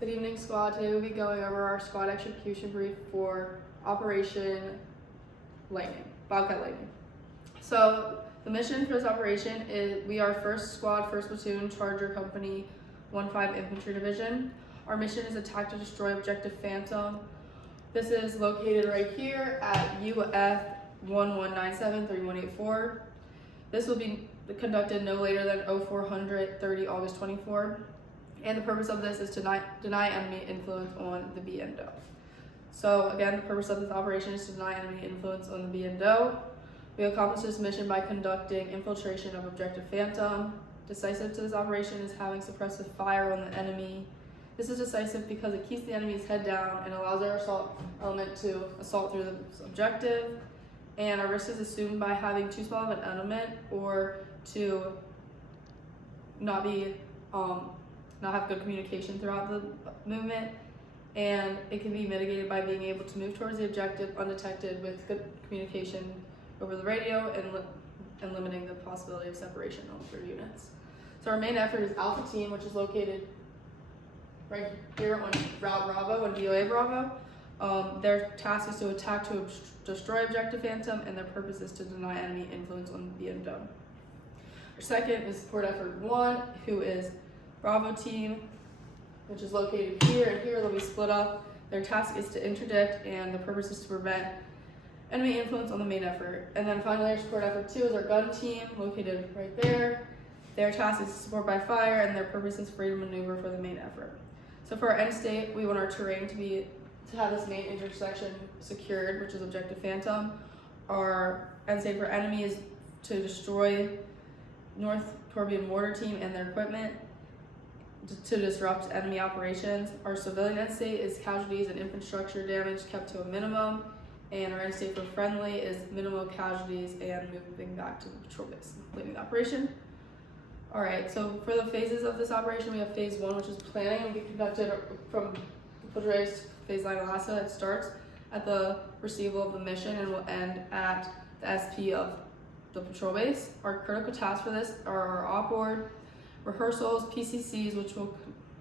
Good evening, squad. Today we'll be going over our squad execution brief for Operation Lightning, Wildcat Lightning. So the mission for this operation is we are 1st Squad, 1st Platoon, Charger Company, 1-5 Infantry Division. Our mission is attack to destroy Objective Phantom. This is located right here at UF 1197-3184. This will be conducted no later than 0400 August 24. And the purpose of this is to deny enemy influence on the B and DO. So again, the purpose of this operation is to deny enemy influence on the B and DO. We accomplish this mission by conducting infiltration of Objective Phantom. Decisive to this operation is having suppressive fire on the enemy. This is decisive because it keeps the enemy's head down and allows our assault element to assault through the objective. And our risk is assumed by having too small of an element or to not have good communication throughout the movement, and it can be mitigated by being able to move towards the objective undetected with good communication over the radio and limiting the possibility of separation for units. So our main effort is Alpha Team, which is located right here on Route Bravo and VOA Bravo. Their task is to attack to destroy Objective Phantom, and their purpose is to deny enemy influence on the B and DO. Our second is Support Effort 1, who is Bravo Team, which is located here and here. They'll be split up. Their task is to interdict, and the purpose is to prevent enemy influence on the main effort. And then finally, our Support Effort 2 is our Gun Team, located right there. Their task is to support by fire, and their purpose is free to maneuver for the main effort. So for our end state, we want our terrain to have this main intersection secured, which is Objective Phantom. Our end state for enemy is to destroy North Torbian Mortar Team and their equipment, to disrupt enemy operations. Our civilian end state is casualties and infrastructure damage kept to a minimum, and our end state for friendly is minimal casualties and moving back to the patrol base, completing the operation. All right, so for the phases of this operation, we have phase 1, which is planning, and will be conducted from the race phase line Alaska. It starts at the receival of the mission and will end at the SP of the patrol base. Our critical tasks for this are our op-board, rehearsals, PCCs, which will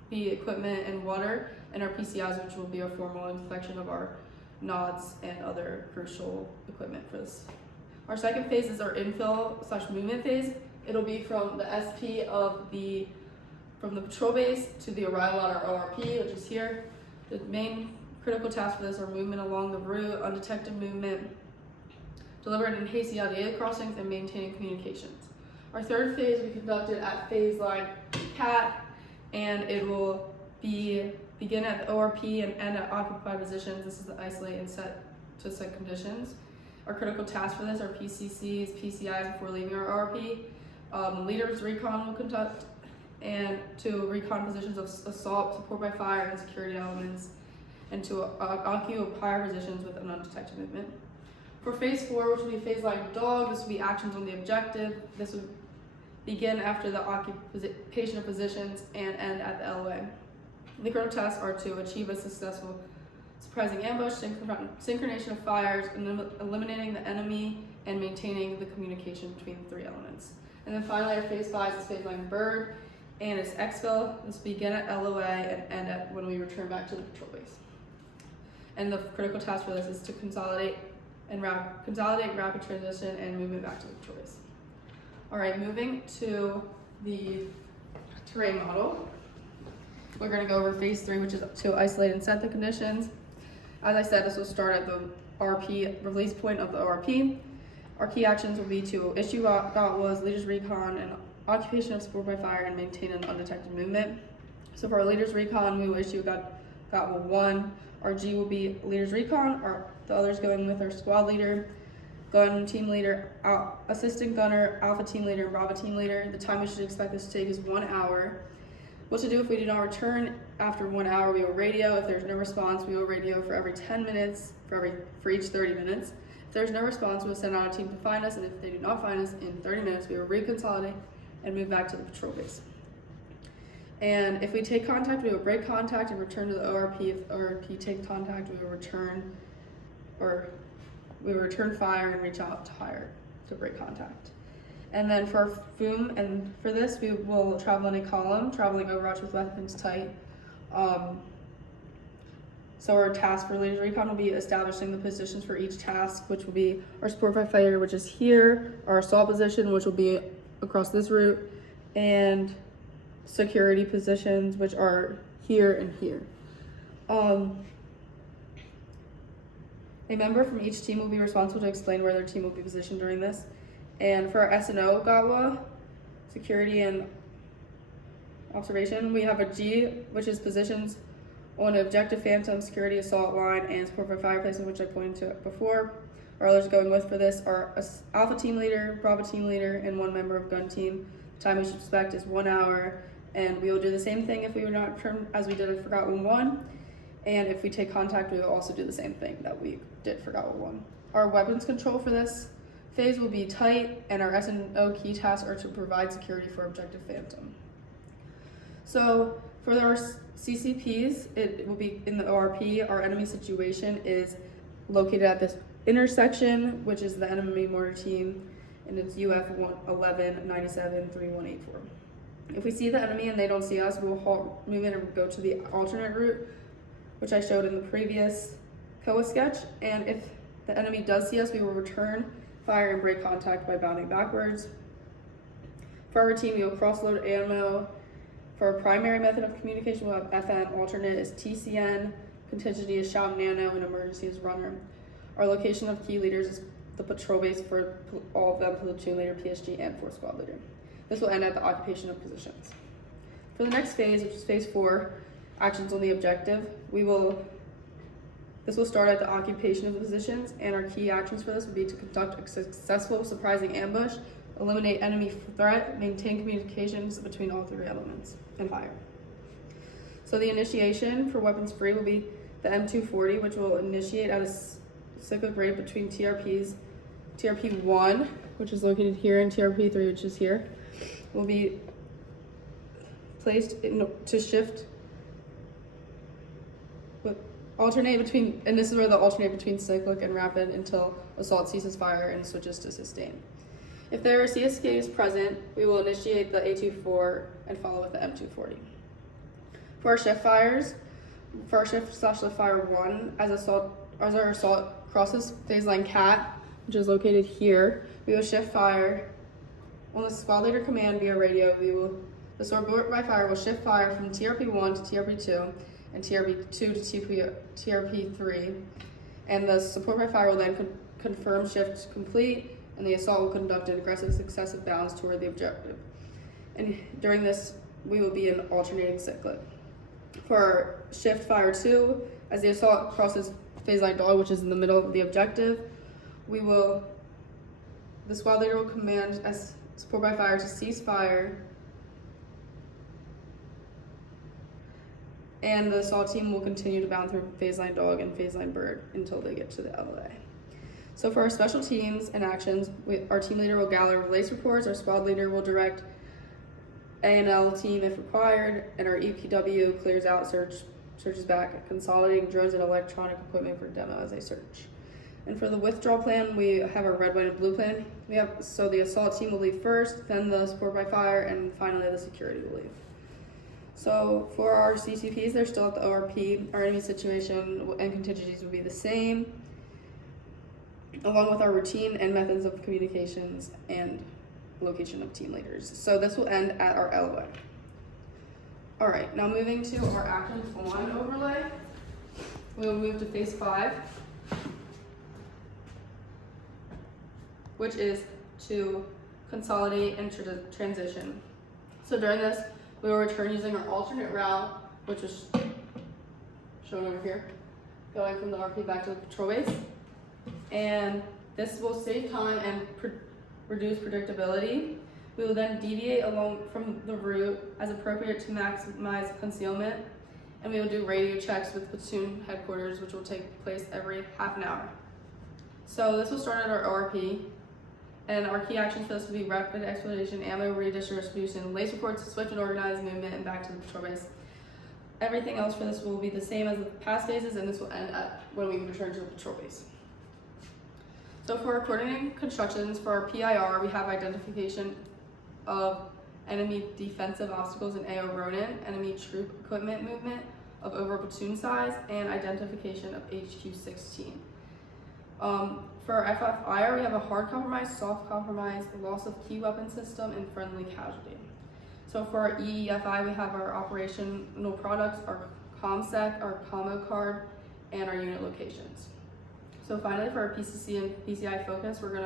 be equipment and water, and our PCIs, which will be a formal inspection of our nods and other crucial equipment for this. Our second phase is our infill/movement phase. It'll be from the SP from the patrol base to the arrival at our ORP, which is here. The main critical tasks for this are movement along the route, undetected movement, deliberate and hasty LDA crossings, and maintaining communications. Our third phase we conducted at phase line CAT, and it will begin at the ORP and end at occupied positions. This is the isolate and set conditions. Our critical tasks for this are PCCs, PCIs before leaving our ORP. Leaders recon will conduct and to recon positions of assault, support by fire, and security elements, and to occupy positions with an undetected movement. For phase 4, which will be phase line dog, this will be actions on the objective. This will begin after the occupation of positions and end at the LOA. The critical tasks are to achieve a successful surprising ambush, synchronization of fires, and eliminating the enemy, and maintaining the communication between the 3 elements. And then finally, our phase 5 is phase line bird, and it's exfil. This will begin at LOA and end at when we return back to the patrol base. And the critical task for this is to consolidate rapid transition and movement back to the patrol base. All right, moving to the terrain model. We're going to go over phase 3, which is to isolate and set the conditions. As I said, this will start at the RP release point of the ORP. Our key actions will be to issue GOTWAs, leaders recon, and occupation of support by fire, and maintain an undetected movement. So for our leaders recon, we will issue GOTWA 1. Our G will be leaders recon, the others going with our squad leader, gun team leader, assistant gunner, alpha team leader, and bravo team leader. The time we should expect this to take is 1 hour. What to do if we do not return? After 1 hour, we will radio. If there's no response, we will radio for every 10 minutes, for each 30 minutes. If there's no response, we'll send out a team to find us, and if they do not find us in 30 minutes, we will reconsolidate and move back to the patrol base. And if we take contact, we will break contact and return to the ORP. If the ORP takes contact, we will return fire and reach out to hire to break contact. And then for FOOM, and for this we will travel in a column, traveling Overwatch with weapons tight So our task-related recon will be establishing the positions for each task, which will be our support fighter, which is here, our assault position, which will be across this route, and security positions, which are here and here. A member from each team will be responsible to explain where their team will be positioned during this. And for our S&O GAWA, security and observation, we have a G, which is positions on objective phantom, security assault line, and support for fire placement, which I pointed to before. Our others going with for this are Alpha team leader, Bravo team leader, and one member of gun team. The time we should expect is 1 hour, and we will do the same thing if we were not returned as we did at Forgotten One. And if we take contact, we will also do the same thing that we did Forgotten One. Our weapons control for this phase will be tight, and our S&O key tasks are to provide security for objective phantom. So for our CCPs, it will be in the ORP. Our enemy situation is located at this intersection, which is the enemy mortar team, and it's UF 11 97 3184. If we see the enemy and they don't see us, we'll halt movement and go to the alternate route, which I showed in the previous COA sketch. And if the enemy does see us, we will return fire and break contact by bounding backwards. For our team, we will cross-load ammo. For our primary method of communication, we'll have FM, alternate is TCN, contingency is shout nano, and emergency is runner. Our location of key leaders is the patrol base for all of them, platoon leader, PSG, and 4 squad leader. This will end at the occupation of positions. For the next phase, which is phase 4, actions on the objective, this will start at the occupation of the positions, and our key actions for this would be to conduct a successful surprising ambush, eliminate enemy threat, maintain communications between all 3 elements, and fire. So the initiation for weapons free will be the M240, which will initiate at a cyclic rate between TRP 1, which is located here, and TRP 3, which is here, will be placed to shift alternate between, and this is where the alternate between cyclic and rapid until assault ceases fire and switches to sustain. If there are CSKs present, we will initiate the A24 and follow with the M240. For our shift fires, for our shift/fire 1, as our assault crosses phase line CAT, which is located here, we will shift fire. On the squad leader command via radio, the support by fire will shift fire from TRP1 to TRP2 and TRP2 to TRP3, and the support by fire will then confirm shift complete, and the assault will conduct an aggressive successive bounds toward the objective. And during this, we will be in alternating cyclic. For our shift fire 2, as the assault crosses phase line dog, which is in the middle of the objective, the squad leader will command as support by fire to cease fire, and the assault team will continue to bound through phase line dog and phase line bird until they get to the LA. So for our special teams and actions, our team leader will gather release reports, our squad leader will direct A&L team if required, and our EPW clears out, searches back, consolidating drones and electronic equipment for demo as they search. And for the withdrawal plan, we have our red, white, and blue plan. So the assault team will leave first, then the support by fire, and finally the security will leave. So for our CCPs, they're still at the ORP. Our enemy situation and contingencies will be the same, along with our routine and methods of communications and location of team leaders. So this will end at our LOA. All right, now moving to our actions on overlay, we will move to phase 5, which is to consolidate and transition. So during this, we will return using our alternate route, which is shown over here, going from the RP back to the patrol base. And this will save time and reduce predictability. We will then deviate along from the route as appropriate to maximize concealment, and we will do radio checks with platoon headquarters, which will take place every half an hour. So this will start at our ORP, and our key actions for this will be rapid exploration, ammo redistribution, lace reports, swift and organized movement, and back to the patrol base. Everything else for this will be the same as the past phases, and this will end at when we return to the patrol base. So for our coordinating constructions, for our PIR, we have identification of enemy defensive obstacles in AO Ronin, enemy troop equipment movement, of over platoon size and identification of HQ-16. For our FFIR, we have a hard compromise, soft compromise, loss of key weapon system, and friendly casualty. So for our EEFI, we have our operational products, our ComSec, our commo card, and our unit locations. So finally, for our PCC and PCI focus, for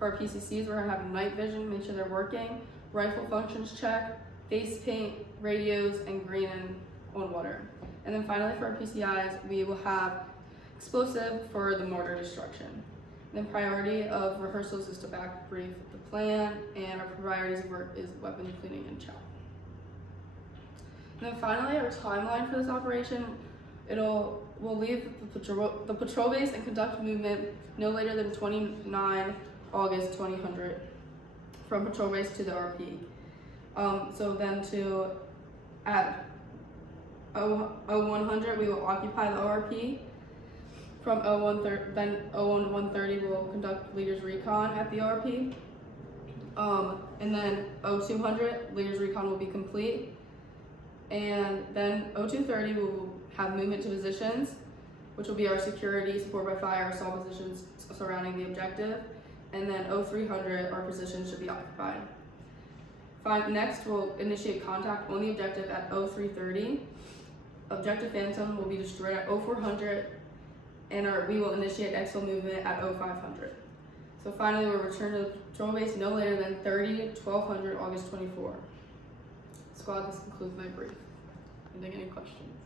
our PCCs, we're gonna have night vision, make sure they're working, rifle functions check, face paint, radios, and green and on water. And then finally, for our PCIs, we will have explosive for the mortar destruction. And then priority of rehearsals is to back brief the plan, and our priorities of work is weapon cleaning and chow. And then finally, our timeline for this operation, we'll leave the patrol base and conduct movement no later than 29 August 2000 from patrol base to the RP. So then at 0100 we will occupy the ORP. From 0130 we'll conduct leaders recon at the ORP. And then 0200 leaders recon will be complete. And then 0230 we will have movement to positions, which will be our security, support by fire, assault positions surrounding the objective. And then 0300 our positions should be occupied. Next, we'll initiate contact on the objective at 0330. Objective Phantom will be destroyed at 0400, and we will initiate exfil movement at 0500. So finally, we'll return to the patrol base no later than 1200 August 24. Squad, this concludes my brief. Any questions?